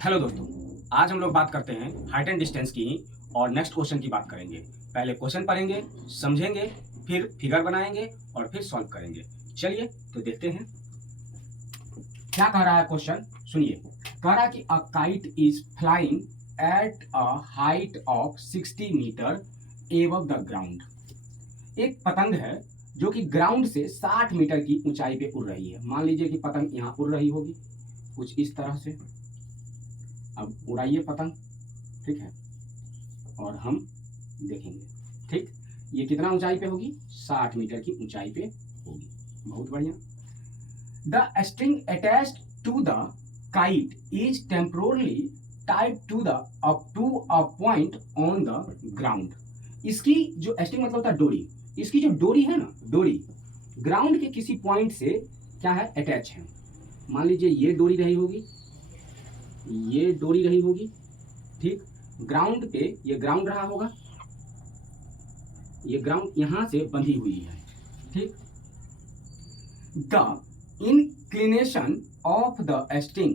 Hello दोस्तों, आज हम लोग बात करते हैं हाइट एंड डिस्टेंस की और नेक्स्ट क्वेश्चन की बात करेंगे। पहले क्वेश्चन पढ़ेंगे, समझेंगे, फिर फिगर बनाएंगे और फिर सॉल्व करेंगे। चलिए तो देखते हैं क्या कह रहा है क्वेश्चन। सुनिए, कह रहा है कि a kite is flying at a height of 60 metre above the ground. एक पतंग है जो कि ग्राउंड से 60 मीटर की ऊंचाई पे उड़ रही है। मान लीजिए कि पतंग यहाँ उड़ रही होगी कुछ इस तरह से। अब उड़ाइए पतंग, ठीक है, और हम देखेंगे। ठीक, ये कितना ऊंचाई पे होगी? 60 मीटर की ऊंचाई पे होगी। बहुत बढ़िया। The string attached to the kite is temporally tied to the up to a point on the ground. इसकी जो स्ट्रिंग मतलब होता है डोरी, इसकी जो डोरी है ना, डोरी ग्राउंड के किसी पॉइंट से क्या है, अटैच है। मान लीजिए ये डोरी रही होगी, ये डोरी रही होगी, ठीक। ग्राउंड पे ये ग्राउंड रहा होगा, ये ग्राउंड यहां से बंधी हुई है, ठीक। The inclination of the string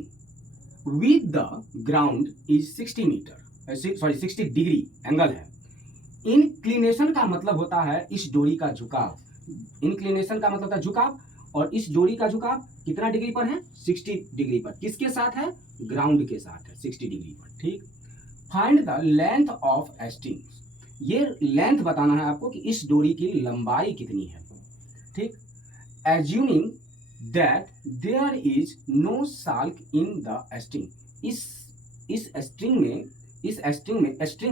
with the ground is 60 metre, sorry 60 degree angle है। इंक्लिनेशन का मतलब होता है इस डोरी का झुकाव। इंक्लिनेशन का मतलब होता है झुकाव, और इस डोरी का झुकाव कितना डिग्री पर है? 60 डिग्री पर। किसके साथ है? ग्राउंड के साथ है, 60 डिग्री पर, ठीक। Find the length of string. ये लेंथ बताना है आपको कि इस डोरी की लंबाई कितनी है, ठीक। Assuming that there is no slack in the string. इस स्ट्रिंग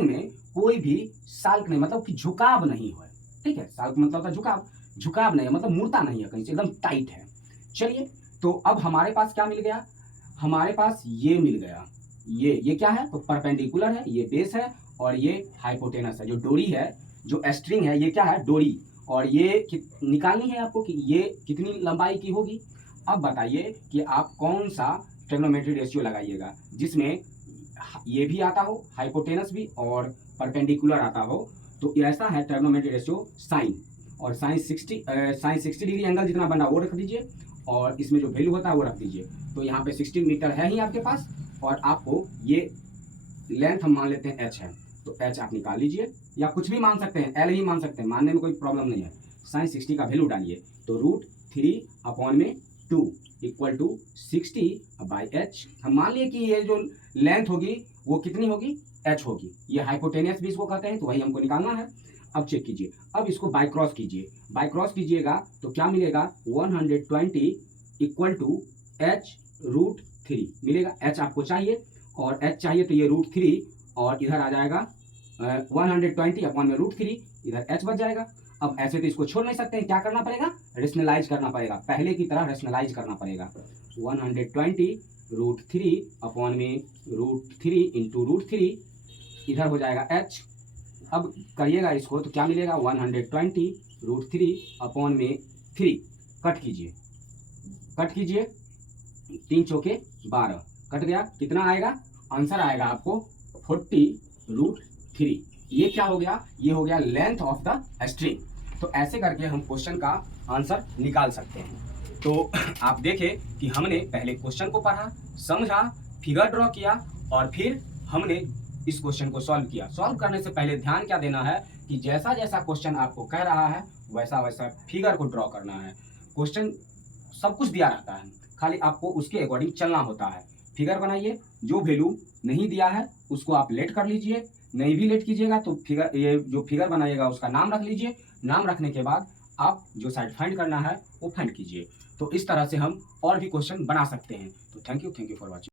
में कोई भी साल्क नहीं, मतलब कि झुकाव नहीं है, ठीक है। साल्क मतलब होता है झुकाव, झुकाव नहीं है मतलब मुड़ता नहीं है कहीं से, एकदम टाइट है। चलिए, तो अब हमारे पास क्या मिल गया? हमारे पास ये मिल गया, ये क्या है? तो परपेंडिकुलर है, ये बेस है और ये हाइपोटेनस है। जो डोरी है, जो स्ट्रिंग है, ये क्या है? डोरी। और ये निकालनी है आपको कि ये कितनी लंबाई की होगी। अब बताइए कि आप कौन सा ट्रिग्नोमेट्री रेशियो लगाइएगा जिसमें ये भी आता हो, हाइपोटेनस भी, और परपेंडिकुलर आता हो। तो ऐसा है ट्रिग्नोमेट्री रेशियो साइन, और साइन 60 डिग्री एंगल जितना बना वो रख दीजिए, और इसमें जो वैल्यू होता है वो रख दीजिए। तो यहाँ पे 60 मीटर है ही आपके पास, और आपको ये लेंथ हम मान लेते हैं h है, तो h आप निकाल लीजिए, या कुछ भी मान सकते हैं, l भी मान सकते हैं, मानने में कोई प्रॉब्लम नहीं है। साइन 60 का वैल्यू डालिए, तो √3/2 इक्वल टू 60/h। हम मान लिए कि ये जो लेंथ होगी वो कितनी होगी? h होगी। ये हाइपोटेनियस भी इसको कहते हैं, तो वही हमको निकालना है। अब चेक कीजिए, अब इसको बाय क्रॉस कीजिए। बाय क्रॉस कीजिएगा तो क्या मिलेगा? 120 इक्वल टू h√3 मिलेगा। h आपको चाहिए, और h चाहिए तो ये √3, और इधर आ जाएगा 120/√3, इधर h बच जाएगा। अब ऐसे तो इसको छोड़ नहीं सकते हैं, क्या करना पड़ेगा? रेशनलाइज करना पड़ेगा, पहले की तरह रेशनलाइज करना पड़ेगा। 120√3/√3 इंटू √3, इधर हो जाएगा h। अब करिएगा इसको तो क्या मिलेगा? 120√3/3। कट कीजिए, कट कीजिए, 3 चौके 12, कट गया। कितना आएगा? आंसर आएगा आपको 40√3। ये क्या हो गया? ये हो गया लेंथ ऑफ द स्ट्रिंग। तो ऐसे करके हम क्वेश्चन का आंसर निकाल सकते हैं। तो आप देखें कि हमने पहले क्वेश्चन को पढ़ा, समझा, फिगर ड्रॉ किया, और फिर हमने इस क्वेश्चन को सॉल्व किया। सॉल्व करने से पहले ध्यान क्या देना है कि जैसा जैसा क्वेश्चन आपको कह रहा है वैसा वैसा फिगर को ड्रॉ करना है। क्वेश्चन सब कुछ दिया रहता है, खाली आपको उसके अकॉर्डिंग चलना होता है। फिगर बनाइए, जो वैल्यू नहीं दिया है उसको आप लेट कर लीजिए, नहीं भी लेट कीजिएगा तो फिगर, ये जो फिगर बनाइएगा उसका नाम रख लीजिए। नाम रखने के बाद आप जो साइड फाइंड करना है वो फाइंड कीजिए। तो इस तरह से हम और भी क्वेश्चन बना सकते हैं। तो थैंक यू फॉर वॉचिंग।